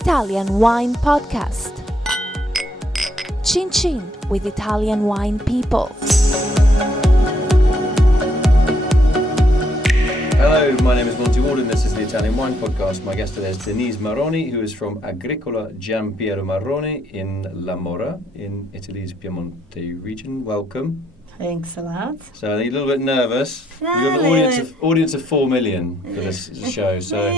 Italian Wine Podcast. Chin Chin with Italian wine people. Hello, my name is Monty Waldin. This is the Italian Wine Podcast. My guest today is Denise Marrone, who is from Agricola Gian Piero Marrone in Morra, in Italy's Piemonte region. Welcome. Thanks a lot. So I'm a little bit nervous. We've got an audience of 4 million for this show, so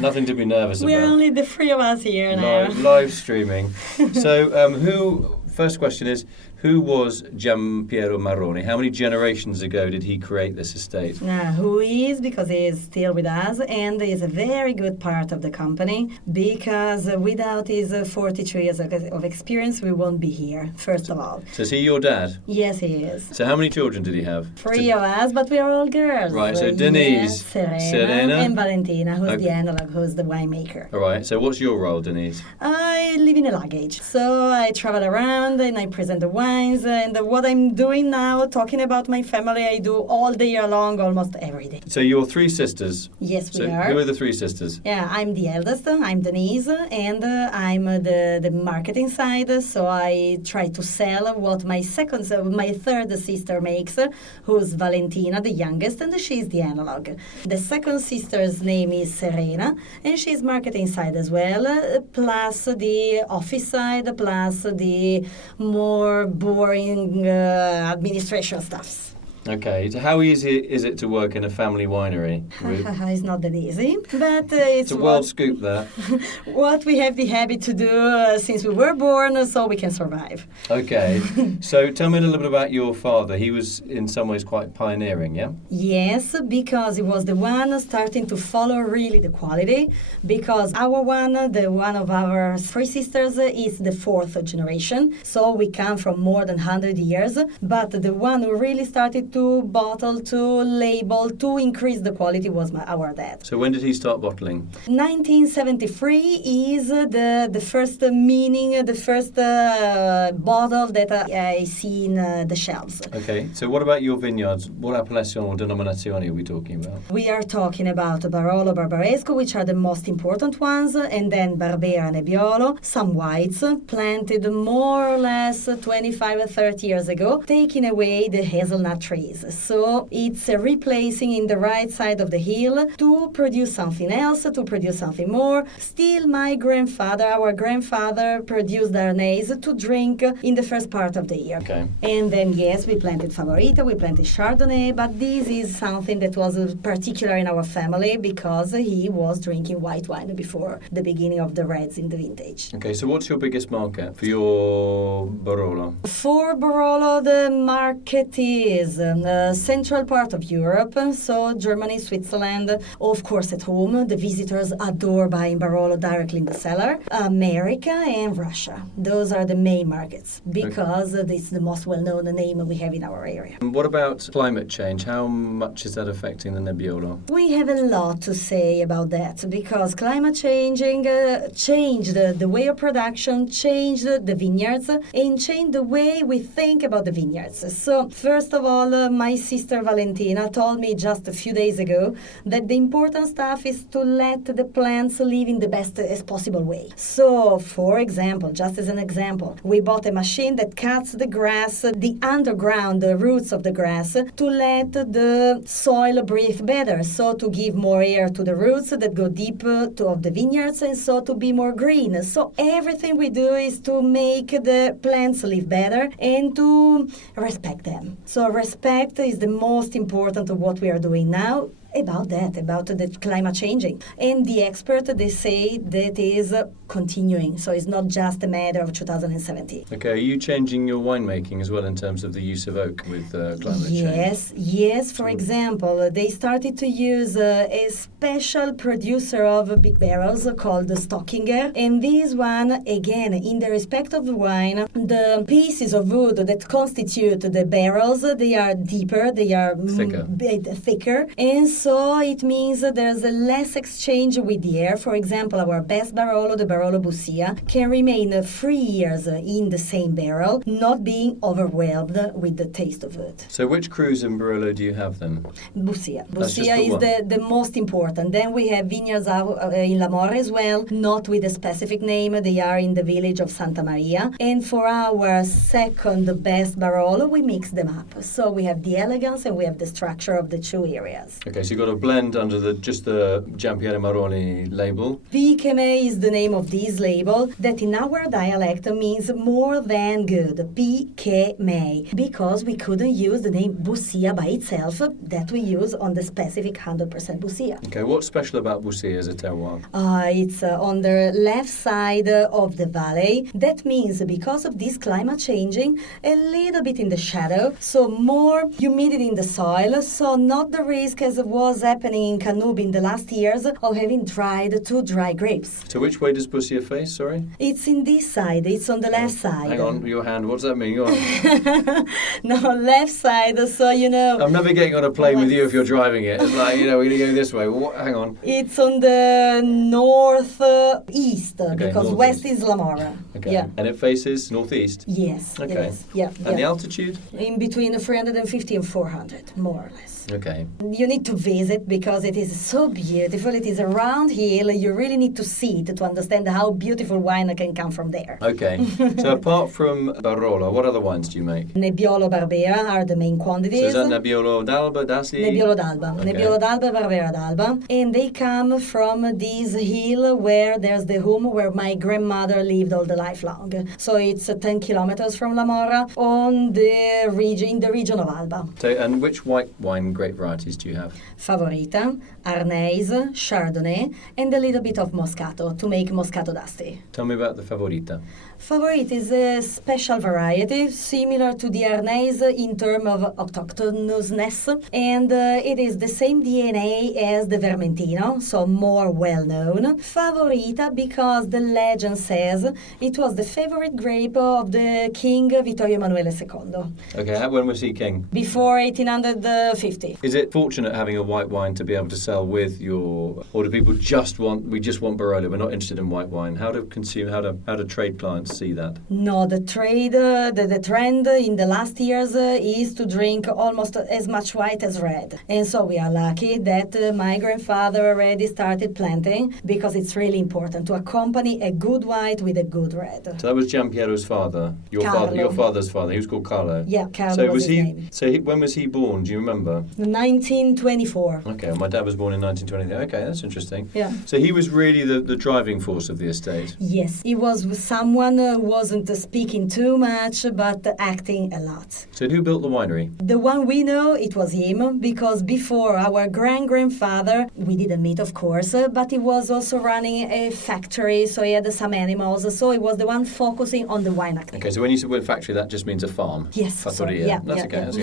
nothing to be nervous about. We're only the three of us here now. Live streaming. So first question is, who was Gian Piero Marrone? How many generations ago did he create this estate? Who is, because he is still with us, and is a very good part of the company, because without his 43 years of experience, we won't be here, first of all. So is he your dad? Yes, he is. So how many children did he have? 3 of us, but we are all girls. Right, so Denise, Serena and Valentina, who's the analog, who's the winemaker. All right, so what's your role, Denise? I live in a luggage, so I travel around and I present the wines, and what I'm doing now, talking about my family, I do all day long, almost every day. So you're 3 sisters? Yes, we are. Who are the 3 sisters? Yeah, I'm the eldest, I'm Denise, and I'm the marketing side, so I try to sell what my third sister makes, who's Valentina, the youngest, and she's the analog. The second sister's name is Serena, and she's marketing side as well, plus the office side, plus the more boring administration stuffs. Okay, so how easy is it to work in a family winery? It's not that easy, but it's a world scoop there. What we have the habit to do since we were born, so we can survive. Okay, so tell me a little bit about your father. He was in some ways quite pioneering, yeah? Yes, because he was the one starting to follow really the quality, because the one of our 3 sisters, is the 4th generation, so we come from more than 100 years, but the one who really started to bottle, to label, to increase the quality was our dad. So when did he start bottling? 1973 is the first bottle that I see in the shelves. Okay, so what about your vineyards? What appellation or denominazione are we talking about? We are talking about Barolo, Barbaresco, which are the most important ones, and then Barbera and Nebbiolo, some whites, planted more or less 25 or 30 years ago, taking away the hazelnut trees. So it's replacing in the right side of the hill to produce something else, to produce something more. Still, our grandfather produced Arneis to drink in the first part of the year. Okay. And then, yes, we planted Favorita, we planted Chardonnay, but this is something that was particular in our family because he was drinking white wine before the beginning of the reds in the vintage. Okay, so what's your biggest market for your Barolo? For Barolo, the market is central part of Europe, so Germany, Switzerland, of course at home. The visitors adore buying Barolo directly in the cellar. America and Russia. Those are the main markets because it's the most well-known name we have in our area. And what about climate change? How much is that affecting the Nebbiolo? We have a lot to say about that because climate changing changed the way of production, changed the vineyards, and changed the way we think about the vineyards. So first of all, my sister Valentina told me just a few days ago that the important stuff is to let the plants live in the best possible way. So, for example, just as an example, we bought a machine that cuts the grass, the underground roots of the grass, to let the soil breathe better, so to give more air to the roots that go deep of the vineyards, and so to be more green. So everything we do is to make the plants live better and to respect them. So respect is the most important of what we are doing now. About the climate changing. And the expert, they say that is continuing. So it's not just a matter of 2017. Okay, are you changing your winemaking as well in terms of the use of oak with climate change? Yes. For example, they started to use a special producer of big barrels called the Stockinger. And this one, again, in the respect of the wine, the pieces of wood that constitute the barrels, they are deeper, they are thicker. And so it means that there's a less exchange with the air. For example, our best Barolo, the Barolo Bussia, can remain 3 years in the same barrel, not being overwhelmed with the taste of it. So which crus in Barolo do you have then? Bussia. That's just Bussia the is one. the most important. Then we have vineyards in La Morra as well, not with a specific name. They are in the village of Santa Maria. And for our second best Barolo, we mix them up. So we have the elegance and we have the structure of the two areas. Okay, so you've got a blend under just the Gian Piero Marrone label. Pichemej is the name of this label that in our dialect means more than good. Pichemej. Because we couldn't use the name Bussia by itself that we use on the specific 100% Bussia. Okay, what's special about Bussia as a terroir? It's on the left side of the valley. That means because of this climate changing, a little bit in the shadow, so more humidity in the soil, so not the risk as was happening in Canube in the last years of having too dry grapes. So which way does Bussia face, sorry? It's in this side, it's on the left side. Hang on, your hand, what does that mean? Go on. No, left side, so you know. I'm never getting on a plane with you if you're driving it. It's like, we're going to go this way. Hang on. It's on the northeast, because northeast. west is La Morra. Okay. Yeah. And it faces northeast? Yes, it Okay. is. Yeah. And the altitude? In between 350 and 400, more or less. Okay. You need to visit because it is so beautiful. It is a round hill. You really need to see it to understand how beautiful wine can come from there. Okay. So apart from Barolo, what other wines do you make? Nebbiolo Barbera are the main quantities. So is that Nebbiolo d'Alba, Dassi? Nebbiolo d'Alba. Okay. Nebbiolo d'Alba, Barbera d'Alba. And they come from this hill where there's the home where my grandmother lived all the life long. So it's 10 kilometers from La Morra on the region, in the region of Alba. So, and which white wine grape varieties do you have? Favorita, Arneis, Chardonnay, and a little bit of Moscato to make Moscato d'Asti. Tell me about the Favorita. Favorita is a special variety, similar to the Arneis in terms of autochthonousness, and it is the same DNA as the Vermentino, so more well-known. Favorita because the legend says it was the favorite grape of the King Vittorio Emanuele II, Okay, when was he king? before 1850. Is it fortunate having a white wine to be able to sell with your, or do people just want Barolo, we're not interested in white wine? How do trade clients see that? No, the trade, the trend in the last years is to drink almost as much white as red. And so we are lucky that my grandfather already started planting because it's really important to accompany a good white with a good red. So that was Gian Piero's father, your father's father. He was called Carlo. Yeah, Carlo So was his name. when was he born? Do you remember? 1924. Okay, my dad was born in 1923. Okay, that's interesting. Yeah. So he was really the driving force of the estate. Yes, he was someone who wasn't speaking too much but acting a lot. So who built the winery? The one we know, it was him, because before our grandfather, we didn't meet of course, but he was also running a factory, so he had some animals, so he was the one focusing on the wine activity. Okay, so when you say factory, that just means a farm? Yes, sorry, Fattoria. yeah, That's yeah, okay, yeah. that's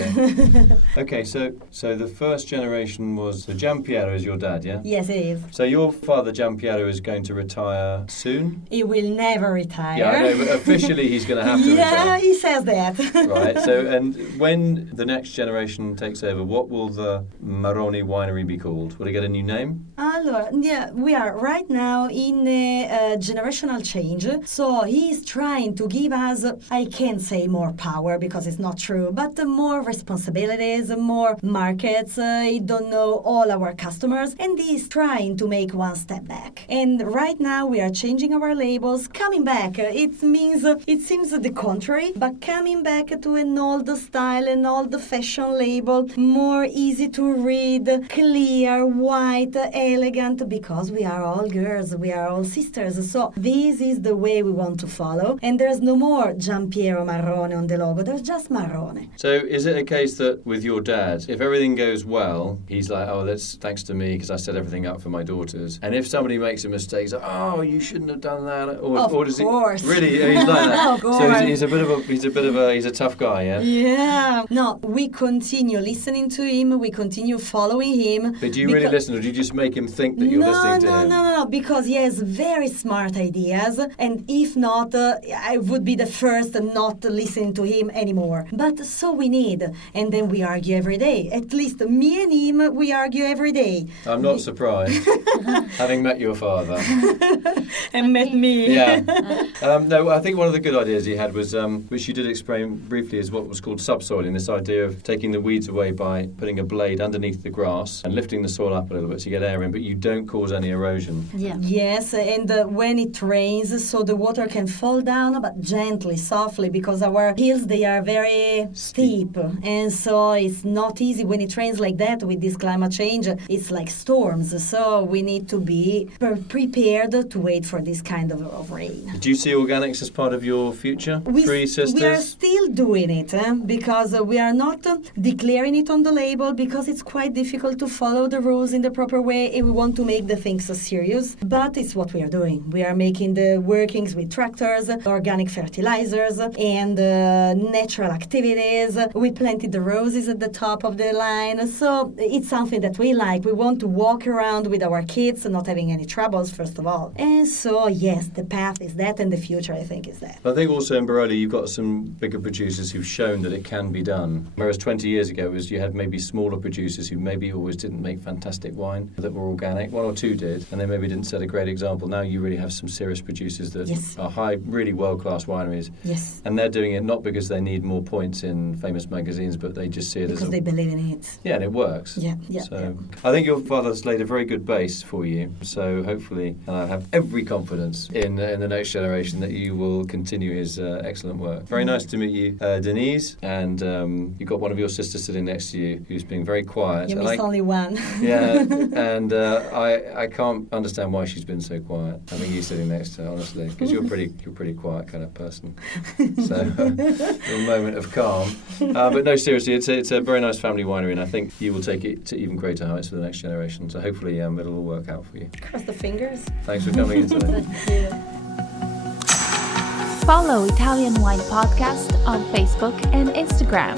okay. Okay, so the first generation was, so Gian Piero is your dad, yeah? Yes, it is. So your father, Gian Piero, is going to retire soon? He will never retire. Yeah, I know, but officially he's going to have to Yeah, retire. he says that. Right, so and when the next generation takes over, what will the Marrone winery be called? Will it get a new name? Allora, yeah, we are right now in a generational change. So he is trying to give us, I can't say more power because it's not true, but more responsibilities, more markets. He don't know all our customers, and he's trying to make one step back. And right now we are changing our labels, coming back. It seems the contrary, but coming back to an old style, an old fashion label, more easy to read, clear, white, elegant, because we are all girls, we are all sisters. So this is the way we want to follow. And there's no more Gian Piero Marrone on the logo, there's just Marrone. So is it a case that with your dad, if everything goes well, he's like, oh, that's thanks to me because I set everything up for my daughters. And if somebody makes a mistake, he's like, oh, you shouldn't have done that. Or does course. He really? He's like that. Of So course. he's a tough guy, yeah. Yeah. No, we continue listening to him, we continue following him. But do you really listen, or do you just make him think that you're listening to him? No, because he has very smart ideas, and if not, I would be the first not listening to him anymore. But so we need, and then we argue every day, at least me and him, we argue every day. I'm not surprised, having met your father. And met me. Yeah. No, I think one of the good ideas he had was, which you did explain briefly, is what was called subsoiling, this idea of taking the weeds away by putting a blade underneath the grass and lifting the soil up a little bit to get air in, but you don't cause any erosion. Yeah. Yes, and when it rains, so the water can fall down, but gently, softly, because our hills, they are very steep. And so it's not easy when it rains like that with this climate change. It's like storms. So we need to be prepared to wait for this kind of rain. Do you see organics as part of your future? Three sisters? We are still doing it because we are not declaring it on the label because it's quite difficult to follow the rules in the proper way and we want to make the things serious. But it's what we are doing. We are making the workings with tractors, organic fertilizers and natural activities. We planted the roses at the top of the line. So it's something that we like. We want to walk around with our kids, not having any troubles, first of all. And so, yes, the path is that and the future, I think, is that. I think also in Barolo you've got some bigger producers who've shown that it can be done. Whereas 20 years ago you had maybe smaller producers who maybe always didn't make fantastic wine that were organic. One or two did, and they maybe didn't set a great example. Now you really have some serious producers that are high, really world-class wineries. Yes. And they're doing it not because they need more points in famous magazines, but they just see it because they believe in it. Yeah, and it works. Yeah. So I think your father's laid a very good base for you. So hopefully, and I have every confidence in the next generation that you will continue his excellent work. Very nice to meet you, Denise, and you've got one of your sisters sitting next to you who's being very quiet. You missed only one. Yeah, and I can't understand why she's been so quiet. I think you sitting next to her, honestly, because you're pretty quiet kind of person. So a moment of calm. But no, seriously, it's a very nice family winery, and I think you will take it to even greater heights for the next generation. So hopefully it'll all work out for you. Cross the fingers. Thanks for coming in today. Follow Italian Wine Podcast on Facebook and Instagram.